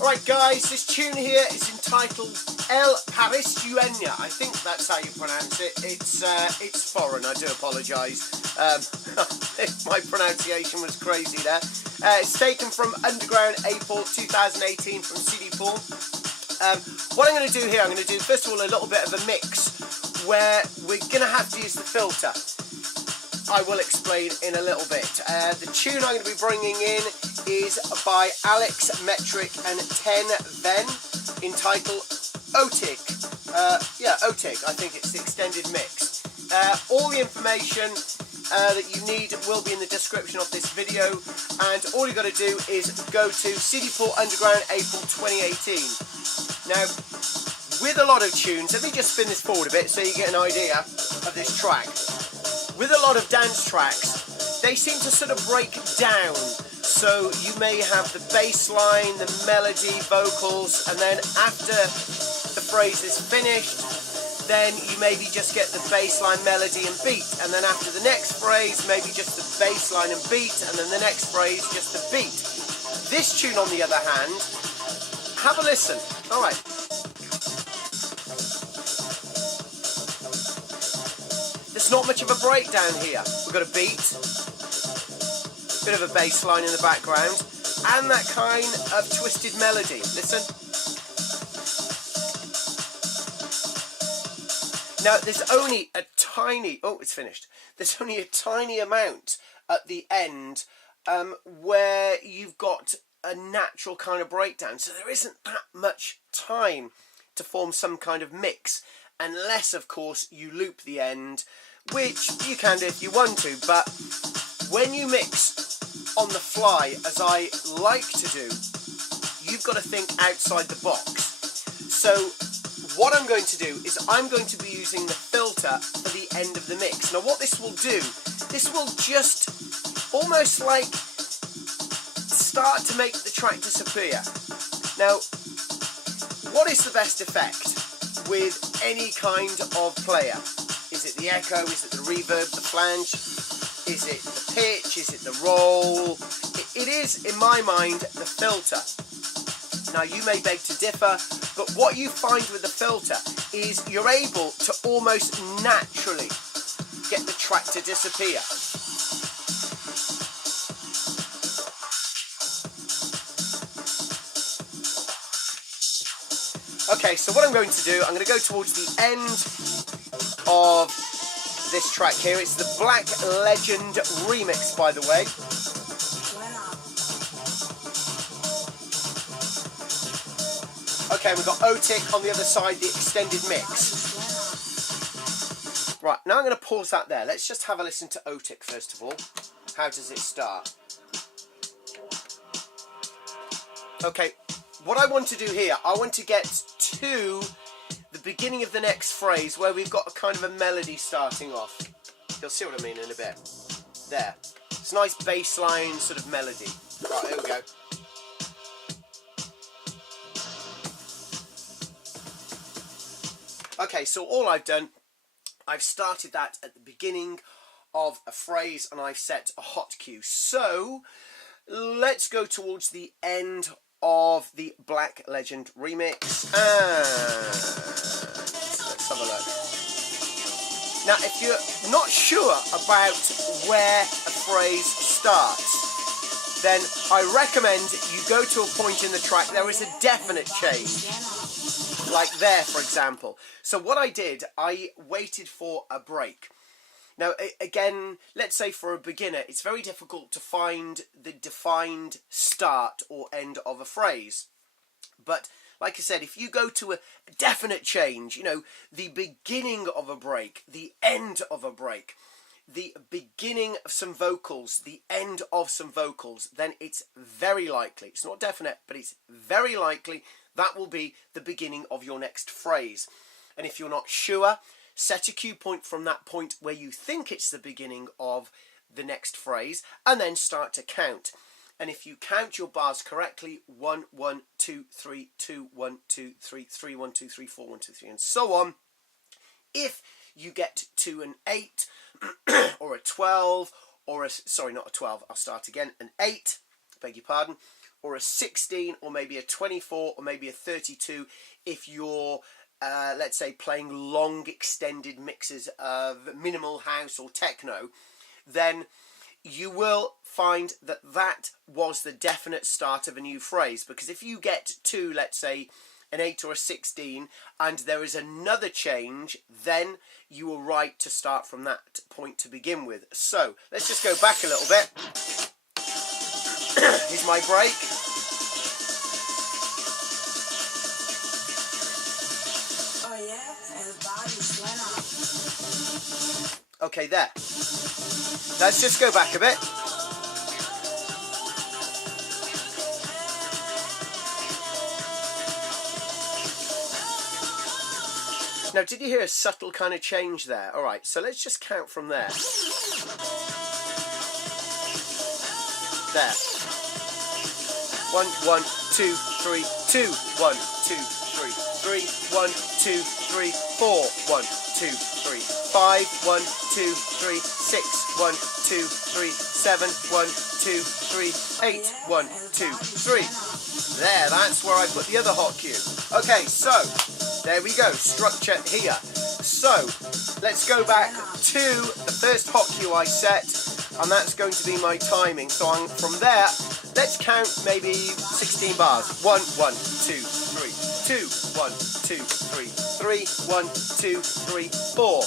Alright guys, this tune here is entitled El Parisueña. I think that's how you pronounce it. It's foreign, I do apologise if my pronunciation was crazy there. It's taken from Underground April 2018 from CD Pool. What I'm going to do here, I'm going to do first of all a little bit of a mix where we're going to have to use the filter. I will explain in a little bit. The tune I'm going to be bringing in is by Alex Metric and 10 Ven, entitled Otic. Otic, I think it's the extended mix. All the information that you need will be in the description of this video, and all you've got to do is go to CD Pool Underground April 2018. Now, with a lot of tunes, let me just spin this forward a bit so you get an idea of this track. With a lot of dance tracks, they seem to sort of break down. So you may have the bass line, the melody, vocals, and then after the phrase is finished, then you maybe just get the bass line, melody, and beat. And then after the next phrase, maybe just the bass line and beat, and then the next phrase, just the beat. This tune, on the other hand, have a listen. All right. There's not much of a breakdown here. We've got a beat, bit of a bass line in the background, and that kind of twisted melody. Listen. Now, there's only a tiny... Oh, it's finished. There's only a tiny amount at the end where you've got a natural kind of breakdown. So there isn't that much time to form some kind of mix, unless, of course, you loop the end, which you can do if you want to. But when you mix on the fly, as I like to do, you've got to think outside the box. So what I'm going to do is I'm going to be using the filter for the end of the mix. Now what this will do, this will just almost like start to make the track disappear. Now, what is the best effect with any kind of player? Is it the echo? Is it the reverb, the flange? Is it the pitch? Is it the roll? It is, in my mind, the filter. Now, you may beg to differ, but what you find with the filter is you're able to almost naturally get the track to disappear. Okay, so what I'm going to do, I'm going to go towards the end of this track here. It's the Black Legend remix, by the way. Okay, we've got Otic on the other side, the extended mix. Right, now I'm going to pause that there. Let's just have a listen to Otic first of all. How does it start? Okay, what I want to do here, I want to get to the beginning of the next phrase where we've got a kind of a melody starting off. You'll see what I mean in a bit. There. It's a nice bass line sort of melody. Right, here we go. Okay, so all I've done, I've started that at the beginning of a phrase and I've set a hot cue. So let's go towards the end of the Black Legend remix and let's have a look. Now, if you're not sure about where a phrase starts, then I recommend you go to a point in the track. There is a definite change, like there, for example. So what I did, I waited for a break. Now, again, let's say for a beginner, it's very difficult to find the defined start or end of a phrase. But like I said, if you go to a definite change, you know, the beginning of a break, the end of a break, the beginning of some vocals, the end of some vocals, then it's very likely, it's not definite, but it's very likely that will be the beginning of your next phrase. And if you're not sure, set a cue point from that point where you think it's the beginning of the next phrase, and then start to count. And if you count your bars correctly, 1, 1, 2, 3, 2, 1, 2, 3, 3, 1, 2, 3, 4, 1, 2, 3, and so on. If you get to an 8 or a 12 or a, sorry, not a 12, I'll start again, an 8, beg your pardon, or a 16 or maybe a 24 or maybe a 32 if you're let's say playing long extended mixes of minimal house or techno, then you will find that that was the definite start of a new phrase. Because if you get to, let's say, an 8 or a 16 and there is another change, then you are right to start from that point to begin with. So let's just go back a little bit. Here's my break. Okay, there. Let's just go back a bit. Now, did you hear a subtle kind of change there? All right, so let's just count from there. There. 1, 1, 2, 3, 2, 1, 2, 3, 3, 1, 2, 3, 4, 1, 2, 3, 5, 1, 2, 3, 6, 1, 2, 3, 7, 1, 2, 3, 8, 1, 2, 3. There, that's where I put the other hot cue. Okay, so there we go, structure here. So let's go back to the first hot cue I set, and that's going to be my timing. So from there, let's count maybe 16 bars. 1, 1, 2, 3, 2, 1, 2, 3, 3, 1, 2, 3, 4,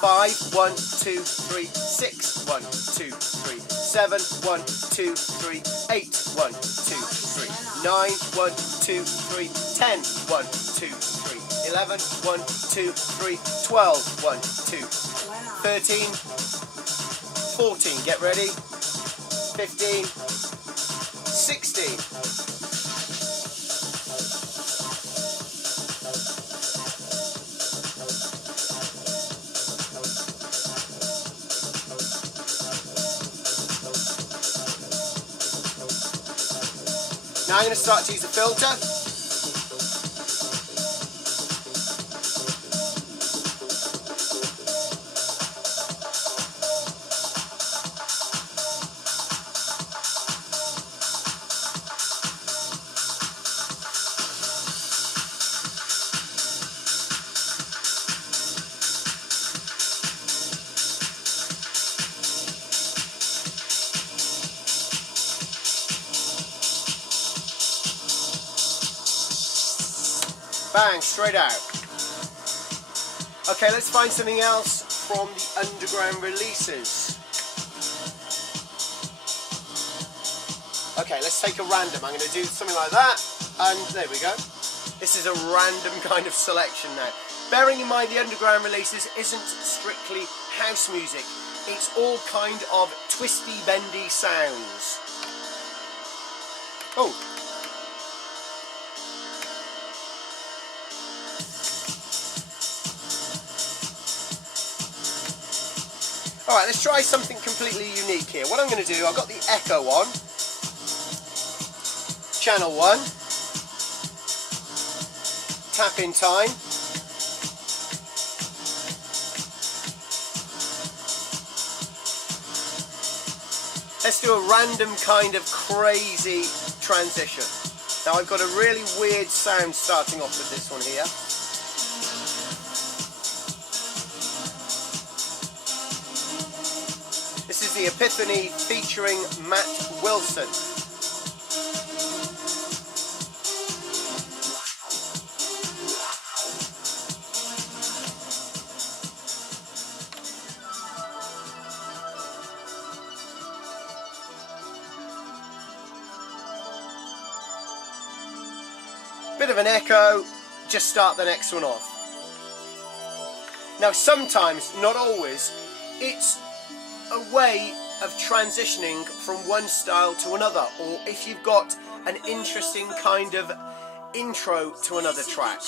5, 1, 2, 3, 6, 1, 2, 3, 7, 1, 2, 3, 8, 1, 2, 3, 9, 1, 2, 3, 10, 1, 2, 3, 11, 1, 2, 3, 12, 1, 2, 13, 14, get ready, 15, 16. Now I'm going to start to use the filter. Bang, straight out. Okay, let's find something else from the underground releases. Okay, let's take a random. I'm going to do something like that, and there we go. This is a random kind of selection now. Bearing in mind the underground releases isn't strictly house music. It's all kind of twisty, bendy sounds. Oh. Alright, let's try something completely unique here. What I'm going to do, I've got the echo on. Channel 1. Tap in time. Let's do a random kind of crazy transition. Now I've got a really weird sound starting off with this one here. This is the Epiphany featuring Matt Wilson. Bit of an echo, just start the next one off. Now sometimes, not always, it's a way of transitioning from one style to another, or if you've got an interesting kind of intro to another track.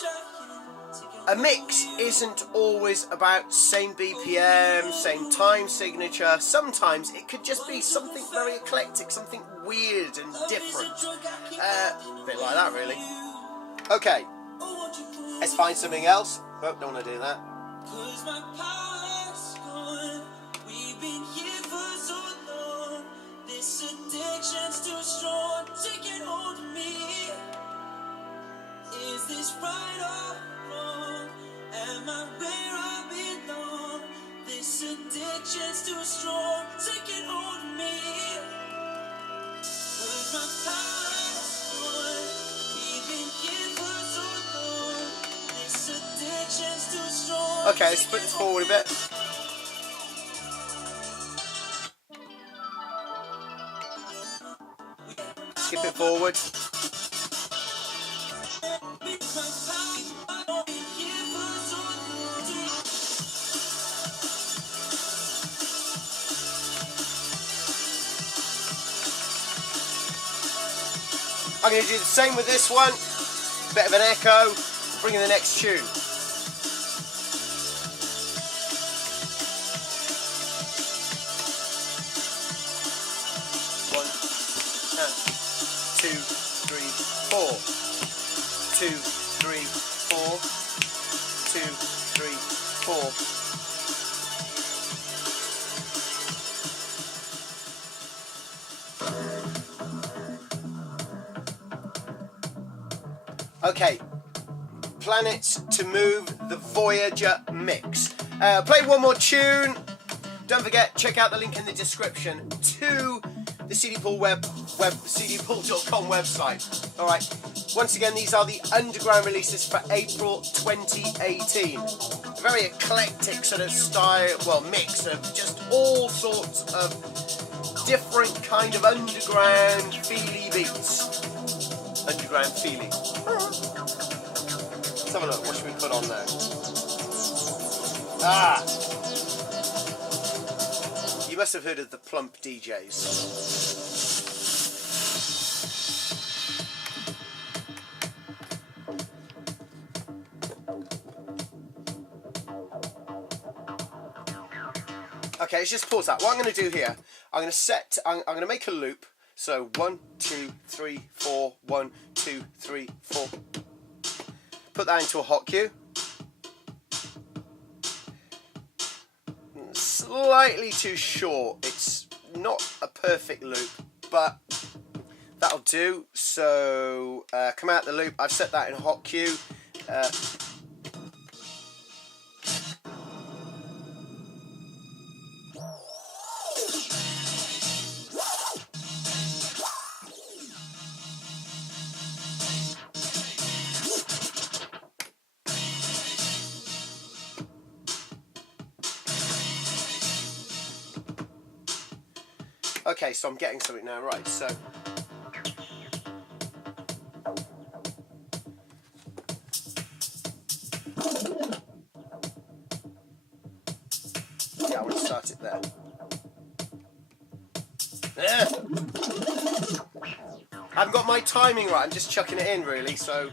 A mix isn't always about same BPM, same time signature. Sometimes it could just be something very eclectic, something weird and different. A bit like that really. Okay, let's find something else. Oh, don't want to do that. We've been here for so long. This addiction's too strong. Okay, let's put this forward a bit. Skip it forward. I'm going to do the same with this one. Bit of an echo. Bring in the next tune. One, two, three, four. 2, 3, 4. 2, 3, 4. Okay, Planets to Move, the Voyager mix. Play one more tune. Don't forget, check out the link in the description to the CDPool CDPool.com website. All right. Once again, these are the underground releases for April 2018. A very eclectic sort of style, well, mix of just all sorts of different kind of underground feely beats. Underground feely. Let's have a look. What should we put on there? Ah! You must have heard of the Plump DJs. Okay, let's just pause that. What I'm going to do here, I'm going to make a loop. So 1, 2, 3, 4, 1, 2, 3, 4. Put that into a hot cue. Slightly too short. It's not a perfect loop, but that'll do. So come out the loop. I've set that in a hot cue. Okay, so I'm getting something now, right, so yeah, I want to start it there. I haven't got my timing right, I'm just chucking it in really, so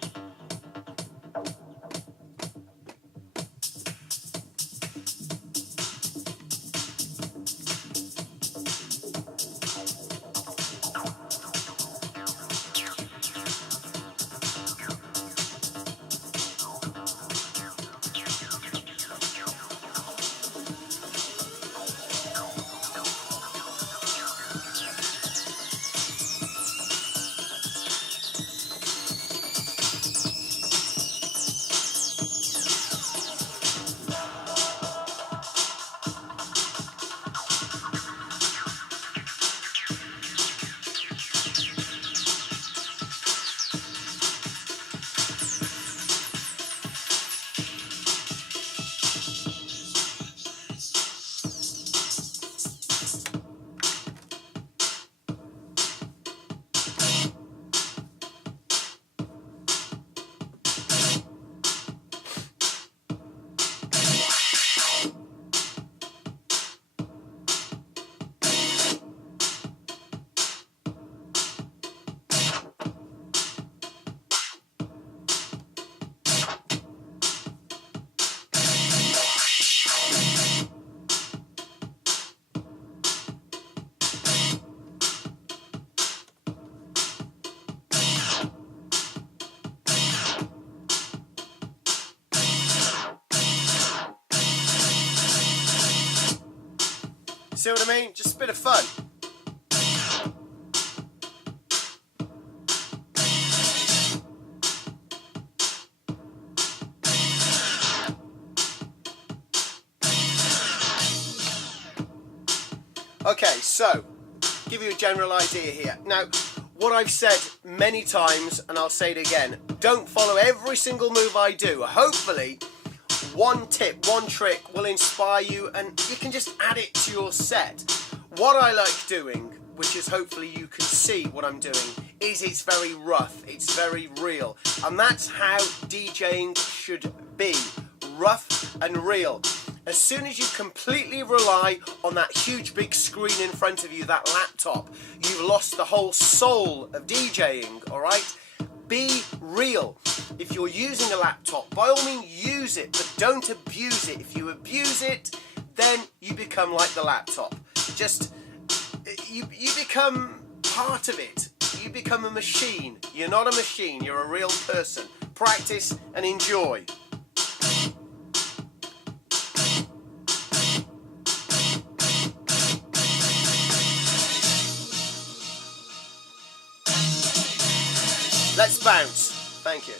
see what I mean? Just a bit of fun. Okay, so, give you a general idea here. Now, what I've said many times, and I'll say it again, don't follow every single move I do. Hopefully, one tip, one trick will inspire you, and you can just add it to your set. What I like doing, which is hopefully you can see what I'm doing, is it's very rough, it's very real, and that's how DJing should be, rough and real. As soon as you completely rely on that huge big screen in front of you, that laptop, you've lost the whole soul of DJing, alright? Be real. If you're using a laptop, by all means use it, but don't abuse it. If you abuse it, then you become like the laptop. You become part of it. You become a machine. You're not a machine, you're a real person. Practice and enjoy. Let's bounce. Thank you.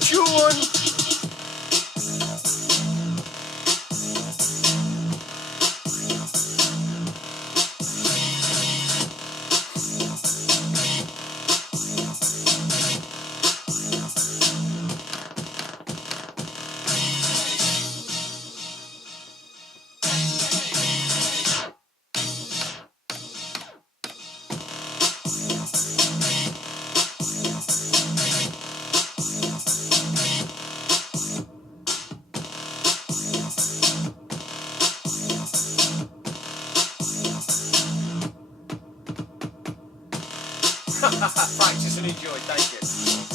Tune. Practice and enjoy. Thank you.